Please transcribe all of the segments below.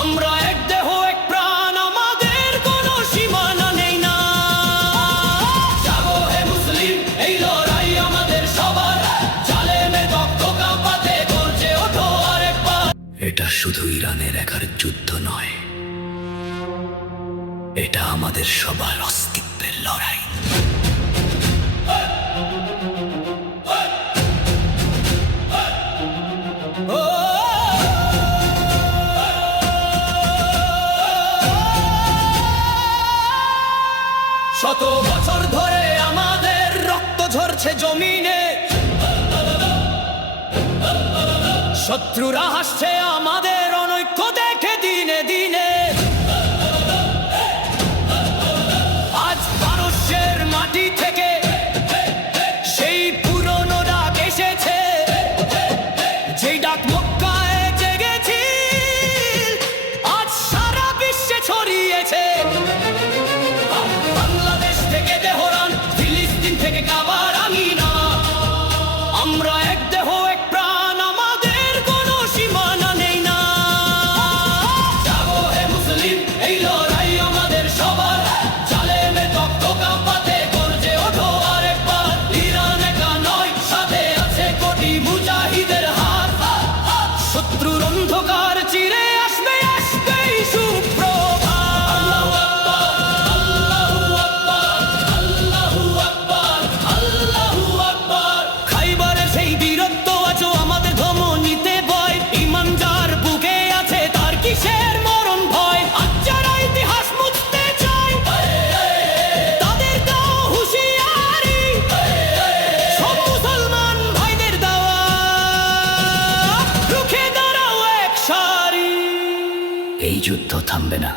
আমরা এক দেহ এক প্রাণ, আমাদের কোনো সীমানা নেই না। জাগো হে মুসলিম, এই লড়াই আমাদের সবার, জালেমের রক্ত কাঁপাতে গর্জে ওঠো আরেকবার। এটা শুধু ইরানের একার যুদ্ধ নয়, এটা আমাদের সবার অস্তিত্বের লড়াই। শত বছর ধরে আমাদের রক্ত ঝরছে জমিনে, শত্রুরা হাসছে আমাদের অনৈক্য দেখে দিনে দিনে। আজ পারস্যের মাটি থেকে সেই পুরনো ডাক এসেছে, যেই ডাক মক্কায় জেগেছে আজ সারা বিশ্বে ছড়িয়েছে। বাংলাদেশ থেকে তেহরান, ফিলিস্তিন থেকে কাবার আমিনা, আমরা এক দেহ এক প্রাণ, আমাদের কোনো সীমানা নেই না। জাগো হে মুসলিম, এই লড়াই আমাদের সবার, জালেমের রক্ত কাঁপাতে গর্জে ওঠো আরেকবার। ইরান একা নয়, সাথে আছে কোটি মুজাহিদের হাত। শত্রুর অন্ধকার চিরে আসবে আসবে সুপ্রভাত। আল্লাহু আকবার, আল্লাহু আকবার, আল্লাহু আকবার, আল্লাহু আকবার। খাইবারের সেই বীরত্ব আজও আমাদের ধমনীতে বয়, ঈমান যার বুকে আছে তার কিসের মরণ ভয়। আজ যারা ইতিহাস মুছতে চায় তাদের দাও হুঁশিয়ারি, সব মুসলমান ভাইদের দাওয়াত, রুখে দাঁড়াও এক সারি। এই যুদ্ধ থামবে না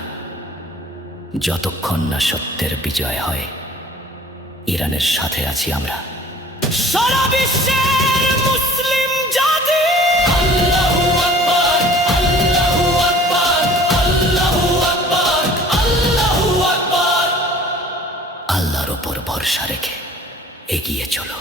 যতক্ষণ না সত্যের বিজয় হয়। ইরানের সাথে আছি আমরা, সারা বিশ্বের মুসলিম জাতি। আল্লাহু আকবার, আল্লাহু আকবার, আল্লাহু আকবার, আল্লাহু আকবার। আল্লাহর উপর ভরসা রেখে এগিয়ে চলো।